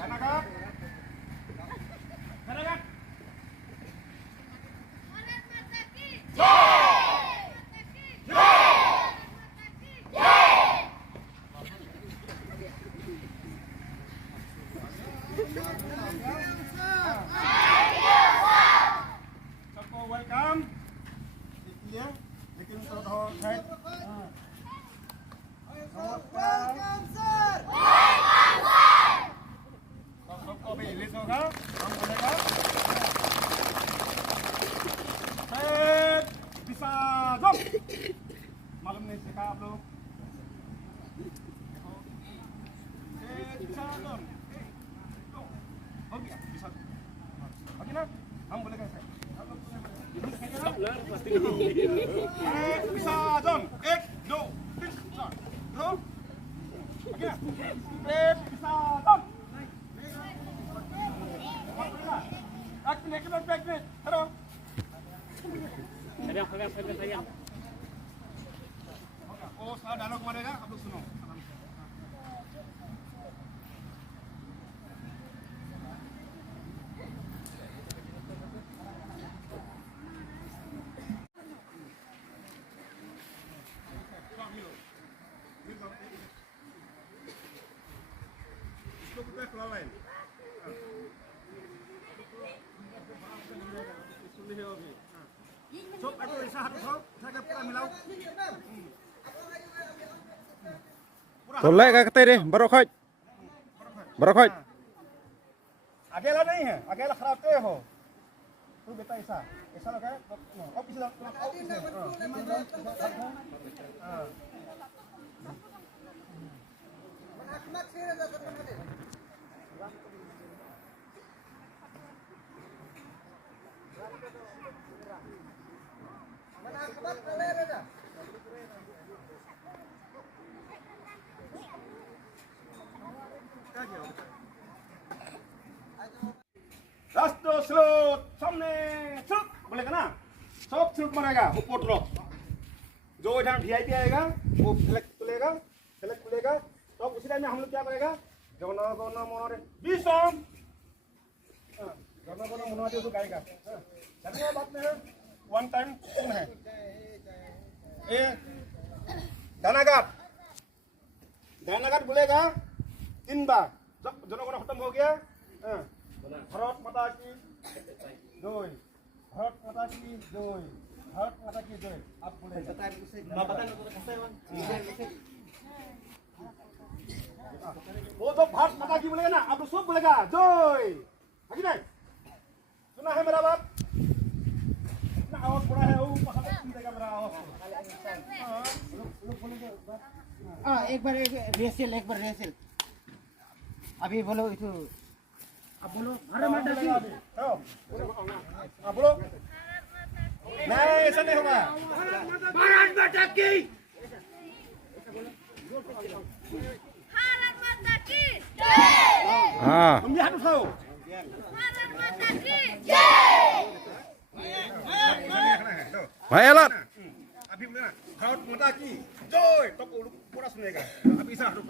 Kanagat. Kanagat. Welcome. Iya, bikin soto head. Welcome sir. Welcome sir. सबको भी release होगा, हम बोलेगा। हेड विसर्जन। मालूम नहीं सीखा आप लोग? हेड विसर्जन। हो गया विसर्जन। ओके ना? हम बोलेगा ऐसे। विसर्जन 1 2 3 4 दो ओके विसर्जन एक minute hello sayang oh salah dialog mereka आप लोग सुनो kita keluar lain. Sob, aku isa hatu sob. Saya pura milau. Tolak का कते रे बरो खोज अकेला नहीं है अकेला खराब ते हो तू बेटा ऐसा ऐसा लगा और पीछे रास्ता स्लोट सामने चुप बोलेगा ना सब चुप मारेगा ऊपर ड्रॉप जो इधर वीआईपी आएगा वो सेलेक्ट खुलेगा तो उसी टाइम में हम लोग क्या करेगा जन गण मन विषम जन गण मन तो गाएगा चलिए बात में वन टाइम सुन है ए गानाघाट बोलेगा 3 बार जब जनगण खत्म हो गया भारत माता की जय भारत माता की जय भारत माता की जय आप बोलेगा वो तो भारत माता की बोलेगा ना आप सब बोलेगा जय है नहीं सुना है मेरा बात ना आवाज बड़ा है वो पसंद देगा मेरा आवाज एक बार रेसिल अभी बोलो इधर अब बोलो अरे मैं डर गया अभी आप बोलो नहीं ऐसा नहीं होगा भारत माता की हाँ तुम भी हाथ उठाओ भाई अलर्ट अभी बोले ना भारत माता की जय तो पूरा सुनेगा अभी ऐसा लो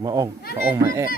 mà ông mẹ